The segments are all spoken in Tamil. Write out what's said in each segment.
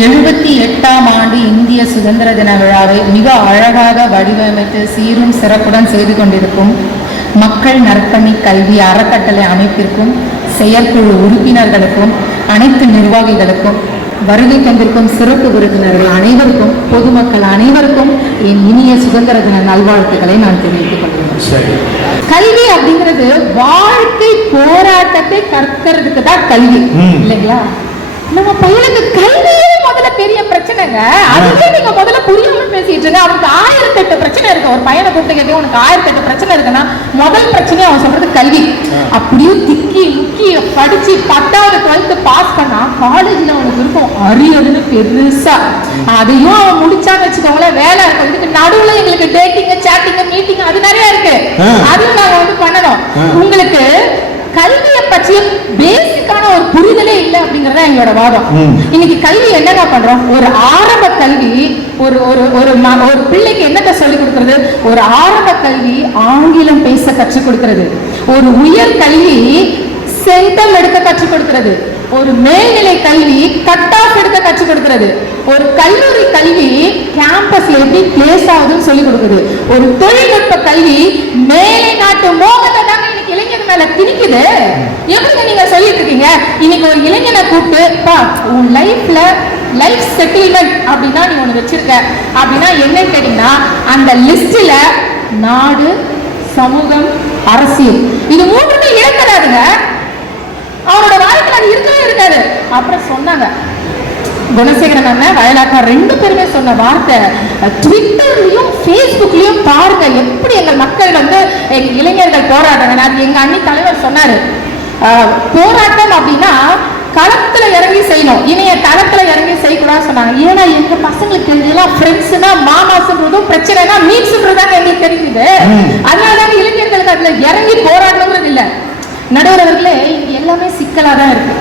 எழுபத்தி எட்டாம் ஆண்டு இந்திய சுதந்திர தின விழாவை மிக அழகாக வடிவமைத்து சீரும் சிறப்புடன் செய்து கொண்டிருக்கும் மக்கள் நற்பணி கல்வி அறக்கட்டளை அமைப்பிற்கும் செயற்குழு உறுப்பினர்களுக்கும் அனைத்து நிர்வாகிகளுக்கும் வருகை தந்திருக்கும் சிறப்பு விருந்தினர்கள் அனைவருக்கும் பொதுமக்கள் அனைவருக்கும் என் இனிய சுதந்திர தின நல்வாழ்த்துக்களை நான் தெரிவித்துக் கொள்கிறேன். கல்வி அப்படிங்கிறது வாழ்க்கை போராட்டத்தை கற்கிறதுக்கு தான் கல்வி. இல்லைங்களா? நம்ம பையனுக்கு கல்வியே முதல்ல பெரிய பிரச்சனைங்க. அதுவே நீங்க முதல்ல புரியாம பேசிட்டு இருங்க. அவனுக்கு ஆயிரத்தி எட்டு பிரச்சனை இருக்கு. ஒரு பையனை கூப்பிட்டு கேட்டு உனக்கு ஆயிரத்தி எட்டு பிரச்சனை இருக்குன்னா முதல் பிரச்சனை அவன் சொல்றது கல்வி. அப்படியே திக்கி முக்கி படிச்சு பத்தாவது டுவெல்த் பாஸ் பண்ணா காலேஜ்ல அவனுக்கு இருக்கும் அரியதுன்னு பெருசா. அதையும் அவன் முடிச்சான்னு வச்சுக்கோங்களேன் வேலை இருக்கும். இதுக்கு நடுவுல எங்களுக்கு டேட்டிங் சேட்டிங் மீட்டிங் அது நிறைய இருக்கு. அதுவும் நாங்க வந்து பண்ணணும். உங்களுக்கு கல்வியை பற்றிய ஒரு புரிதலே இல்லை அப்படிங்கறத எங்களோட வாதம். இன்னைக்கு கல்வி என்னங்க பண்றோம்? ஒரு ஆரம்ப கல்வி ஒரு ஒரு ஒரு ஒரு பிள்ளைக்கு என்னத்தை சொல்லி கொடுக்கிறது? ஒரு ஆரம்ப கல்வி ஆங்கிலம் பேச கற்றுக் கொடுக்கிறது. ஒரு உயர் கல்வி சென்டம் எடுக்க கற்றுக் கொடுக்கிறது. ஒரு மேல்நிலை கல்வி கட் ஆஃப் எடுக்க கற்றுக் கொடுக்கிறது. ஒரு கல்லூரி கல்வி கேம்பஸ்ல எப்படி பிளேஸ் ஆகுதுன்னு சொல்லி கொடுக்குது. ஒரு தொழில்நுட்ப கல்வி மேலை நாட்டு மோகத்தை தாங்க இன்னைக்கு இளைஞர் மேல திணிக்குது. எப்படிங்க நீங்க சொல்லிட்டு இருக்கீங்க? இன்னைக்கு ஒரு இளைஞனை கூப்பிட்டு பா உன் லைஃப்ல லைஃப் செட்டில்மெண்ட் அப்படின்னா நீ ஒண்ணு வச்சிருக்க. அப்படின்னா என்னன்னு கேட்டீங்கன்னா அந்த லிஸ்ட்ல நாடு சமூகம் அரசியல். இது மூணுமே இழக்கிறாருங்க அவரோட வாழ்க்கையில அது இருக்கவே இருக்காது. அப்புறம் சொன்னாங்க குணசேகரன் அண்ணன் வயலாக்கார் ரெண்டு பேருமே சொன்ன வார்த்தை ட்விட்டர்லயும் ஃபேஸ்புக்லயும் பாருங்க எப்படி எங்கள் மக்கள் வந்து எங்க இளைஞர்கள் போராடுறாங்க. அது எங்க அண்ணி தலைவர் சொன்னாரு போராட்டம் அப்படின்னா களத்துல இறங்கி செய்யணும். இனிய தளத்துல இறங்கி செய்யக்கூடாதுன்னு சொன்னாங்க. ஏன்னா எங்க பசங்களுக்கு இதெல்லாம் ஃப்ரெண்ட்ஸ்னா மாமாசுன்றதும் பிரச்சனைனா மீட்ஸ்ன்றதாங்க எங்களுக்கு தெரியுது. ம். அதனாலதான் இளைஞர்களுக்கு அதுல இறங்கி போராடணுங்கிறது இல்ல. நடுவர் அவர்களே இங்க எல்லாமே சிக்கலா தான் இருக்கு.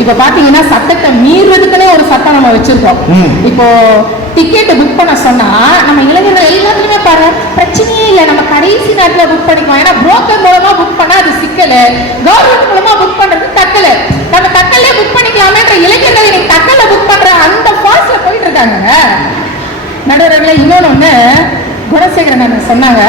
இப்ப பாத்தீங்கன்னா சட்டத்தை மீறுறதுக்குன்னே ஒரு சட்டம் நம்ம வச்சிருக்கோம். இப்போ டிக்கெட் புக் பண்ண சொன்னா நம்ம இளைஞர்கள் எல்லாத்துலயுமே பாருங்க பிரச்சனையே இல்லை. நம்ம கடைசி நேரத்துல புக் பண்ணிக்குவோம். ஏன்னா புரோக்கர் மூலமா புக் பண்ணா அது சிக்கல். கவர்மெண்ட் மூலமா புக் பண்றது தக்கல் நம்ம தக்கல்லே புக் பண்ணிக்கலாமேன்ற இளைஞர்கள் இன்னைக்கு தக்கல்ல புக் பண்ற அந்த ஃபாஸ்ட்ல போயிட்டு இருக்காங்க. நடுவர்களே இன்னொன்று ஒன்று குணசேகரன் சொன்னாங்க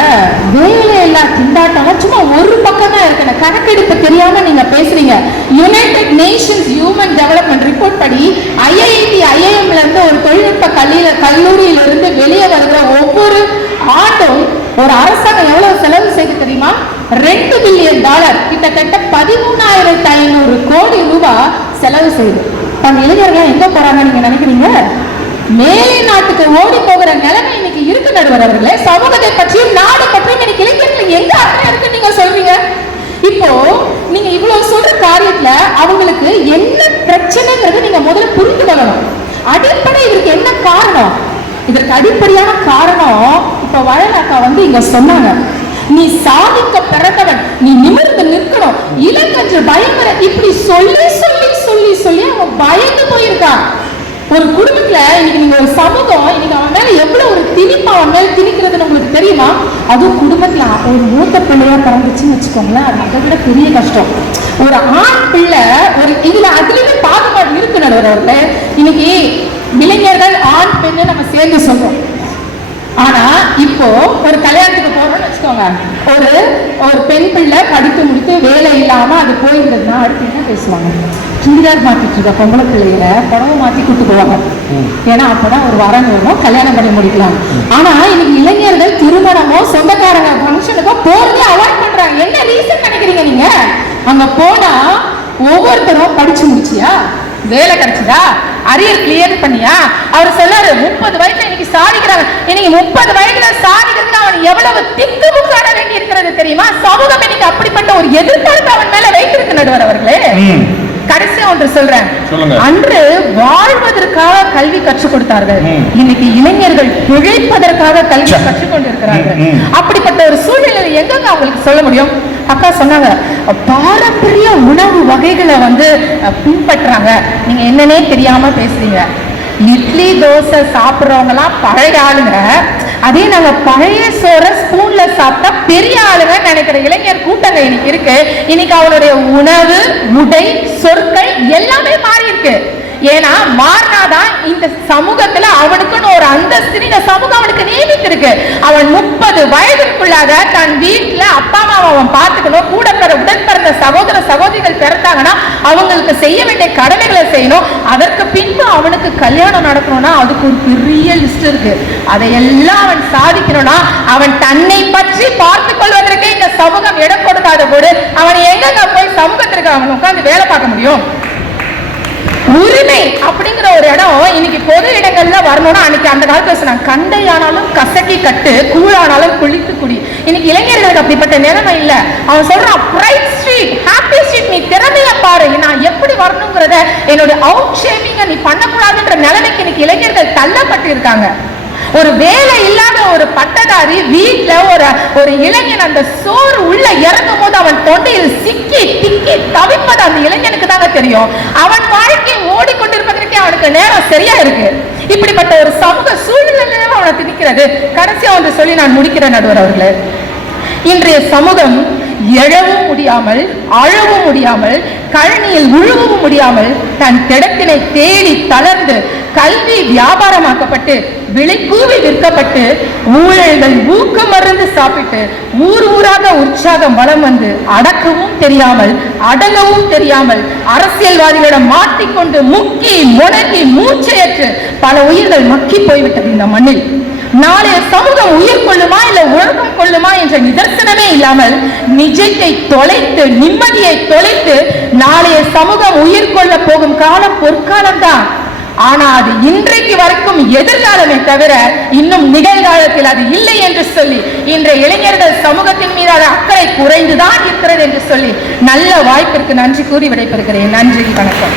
வேலை இல்லா திண்டாட்டம் சும்மா ஒரு பக்கம் தான் இருக்கு கணக்கெடுப்பு தெரியாம நீங்க பேசுறீங்க. United Nations Human Development Report படி ஐஐடி ஐஐஎம்ல இருந்து ஒரு தொழில்நுட்ப கல்லியில கல்லூரியிலிருந்து வெளியே வருகிற ஒவ்வொரு ஆண்டும் ஒரு அரசாங்கம் எவ்வளவு செலவு செய்து தெரியுமா? ரெண்டு பில்லியன் டாலர். கிட்டத்தட்ட பதிமூணாயிரத்தி ஐநூறு கோடி ரூபாய் செலவு செய்யுது நம்ம இளைஞர்கள் எங்க போறாங்க நீங்க நினைக்கிறீங்க? மேலை நாட்டுக்கு ஓடி போகிற நிலைமை இன்னைக்கு இருக்கு நடுவர் அவர்களே சமூகத்தை பற்றியும் நாடு பற்றியும் இன்னைக்கு இளைஞர்கள் எங்க அக்கறை இருக்கு நீங்க சொல்றீங்க இப்போ நீங்க இவ்வளவு சொல்ற காரியத்துல அவங்களுக்கு என்ன பிரச்சனைங்கிறது நீங்க முதல்ல புரிந்து கொள்ளணும் அடிப்படை இதற்கு என்ன காரணம். இதற்கு அடிப்படையான காரணம் இப்ப வயலாக்கா வந்து இங்க சொன்னாங்க. நீ சாதிக்க பிறந்தவன் நீ நிமிர்ந்து நிற்கணும். இலக்கன்று பயங்கர இப்படி சொல்லி சொல்லி சொல்லி சொல்லி அவன் பயந்து போயிருக்கான். ஒரு குடும்பத்துல இன்னைக்கு நீங்க ஒரு சமூகம் இன்னைக்கு அவன் மேல எவ்வளவு ஒரு திணிப்பு அவன் மேல திணிக்கிறதுன்னு உங்களுக்கு தெரியுமா? அதுவும் குடும்பத்துல ஒரு மூத்த பிள்ளையா பிறந்துச்சுன்னு வச்சுக்கோங்களேன் அது அதை விட பெரிய கஷ்டம். ஒரு ஆண் பிள்ளை ஒரு இதுல அதுலயுமே பாகுபாடு இருக்கு நடுவர் அவர்களே இன்னைக்கு இளைஞர்கள் ஆண் பெண்ணு நம்ம சேர்ந்து சொல்றோம். ஆனா இப்போ ஒரு கல்யாணத்துக்கு போறோம்னு வச்சுக்கோங்க. ஒரு ஒரு பெண் பிள்ளை படித்து முடித்து வேலை இல்லாம அது போயிருந்ததுன்னா அடுத்து என்ன பேசுவாங்க? சுடிதார் மாத்திட்டு இருக்க பொம்பளை பிள்ளையில புடவை மாத்தி கூட்டு போவாங்க. ஏன்னா அப்பதான் ஒரு வரும் கல்யாணம் பண்ணி முடிக்கலாம். ஆனா இன்னைக்கு இளைஞர்கள் திருமணமோ சொந்தக்காரங்க ஃபங்க்ஷனுக்கோ போறதே அவாய்ட் பண்றாங்க. என்ன ரீசன் நினைக்கிறீங்க நீங்க? அங்க போனா ஒவ்வொருத்தரும் படிச்சு முடிச்சியா? வேலை கிடைச்சதா? அரியர் கிளியர் பண்ணியா? அவர் சொன்னாரு முப்பது வயசுல இன்னைக்கு சாதிக்கிறாங்க இன்னைக்கு முப்பது வயதுல சாதிக்கிறதுக்கு அவன் எவ்வளவு திக்கு முக்காட வேண்டி இருக்கிறது தெரியுமா? சமூகம் இன்னைக்கு அப்படிப்பட்ட ஒரு எதிர்பார்ப்பு அவன் மேல வைத்திருக்கு நடுவர் அவர்களே. கடைசியா ஒன்று சொல்றேன். அன்று வாழ்வதற்காக கல்வி கற்றுக் கொடுத்தார்கள். இன்னைக்கு இளைஞர்கள் பிழைப்பதற்காக கல்வி ச்சே. கற்றுக் கொண்டிருக்கிறார்கள் ம், ம். அப்படிப்பட்ட ஒரு சூழ்நிலையில எங்கங்க அவங்களுக்கு சொல்ல முடியும் அக்கா சொன்னாங்க பாரம்பரிய உணவு வகைகளை வந்து அஹ், பின்பற்றுறாங்க நீங்க என்னன்னே தெரியாம பேசுறீங்க இட்லி தோசை சாப்பிட்றவங்கலாம் பழைய ஆளுங்க அதே நாங்க பழைய சோற ஸ்பூன்ல சாப்பிட்டா பெரிய ஆளுங்க நினைக்கிற இளைஞர் கூட்டங்க இன்னைக்கு இருக்கு. இன்னைக்கு அவளுடைய உணவு உடை சொற்கள் எல்லாமே மாறி இருக்கு ஏன்னா மாறினாதான் இந்த சமூகத்துல அவனுக்குன்னு ஒரு அந்தஸ்து இந்த சமூகம் அவனுக்கு நியமித்திருக்கு அவன் முப்பது வயதுக்குள்ளாக தன் வீட்டுல அப்பா அம்மாவை அவன் பார்த்துக்கணும். கூட பிற உடன் பிறந்த சகோதர சகோதரிகள் பிறந்தாங்கன்னா அவங்களுக்கு செய்ய வேண்டிய கடமைகளை செய்யணும். அதற்கு பின்பு அவனுக்கு கல்யாணம் நடக்கணும்னா அதுக்கு ஒரு பெரிய லிஸ்ட் இருக்கு. அதையெல்லாம் அவன் சாதிக்கணும்னா அவன் தன்னை பற்றி பார்த்து கொள்வதற்கே இந்த சமூகம் இடம் கொடுக்காத போது அவன் எங்க போய் சமூகத்திற்கு அவன் உட்காந்து வேலை பார்க்க முடியும்? உரிமை அப்படிங்கிற ஒரு இடம் இன்னைக்கு பொது இடங்கள்ல வரணும்னா அன்னைக்கு அந்த காலத்துல சொன்னாங்க. கண்டையானாலும் கசக்கி கட்டு கூழானாலும் குளித்து குடி. இன்னைக்கு இளைஞர்களுக்கு அப்படிப்பட்ட நிலைமை இல்ல. அவன் சொல்றான் பிரைட் ஸ்ட்ரீட் ஹாப்பி ஸ்ட்ரீட் நீ திறமைய பாரு. நான் எப்படி வரணுங்கிறத என்னோட அவுட் ஷேமிங்க நீ பண்ணக்கூடாதுன்ற நிலைமைக்கு இன்னைக்கு இளைஞர்கள் தள்ளப்பட்டு இருக்காங்க ஒரு வேலை இல்லாத ஒரு பட்டதாரி வீட்டில் ஒரு ஒரு இளைஞன் அந்த சோறு உள்ள இறங்கும் போது அவன் தொண்டையில் சிக்கி திக்கி தவிப்பது அந்த இளைஞனுக்கு தாங்க தெரியும். அவன் வாழ்க்கை ஓடிக்கொண்டிருப்பதற்கே அவனுக்கு நேரம் சரியா இருக்கு இப்படிப்பட்ட ஒரு சமூக சூழ்நிலையில அவனை திணிக்கிறது. கடைசியா ஒன்று சொல்லி நான் முடிக்கிறேன் நடுவர் அவர்களே. இன்றைய சமூகம் எழவும் முடியாமல் அழவும் முடியாமல் கழனியில் உழுவவும் முடியாமல் தன் திடத்தினை தேடி தளர்ந்து கல்வி வியாபாரமாக்கப்பட்டு விலைக்கூவி விற்கப்பட்டு ஊழல்கள் ஊக்க மருந்து சாப்பிட்டு ஊர் ஊராக உற்சாகம் வலம் வந்து அடக்கவும் தெரியாமல் அடங்கவும் தெரியாமல் அரசியல்வாதிகளிடம் மாட்டிக்கொண்டு முக்கி முடங்கி மூச்சையற்று பல உயிர்கள் மக்கி போய்விட்டது இந்த மண்ணில். நாளைய சமூகம் உயிர் கொள்ளுமா இல்ல உலகம் கொள்ளுமா என்ற நிதர்சனமே இல்லாமல் நிஜத்தை தொலைத்து நிம்மதியை தொலைத்து நாளைய சமூகம் உயிர் கொள்ள போகும் காலம் பொற்காலம் தான் ஆனா அது இன்றைக்கு வரைக்கும் எதிர்காலமே தவிர இன்னும் நிகழ்காலத்தில் அது இல்லை என்று சொல்லி இன்றைய இளைஞர்கள் சமூகத்தின் மீதான அக்கறை குறைந்துதான் இருக்கிறது என்று சொல்லி நல்ல வாய்ப்பிற்கு நன்றி கூறி விடைபெறுகிறேன். நன்றி வணக்கம்.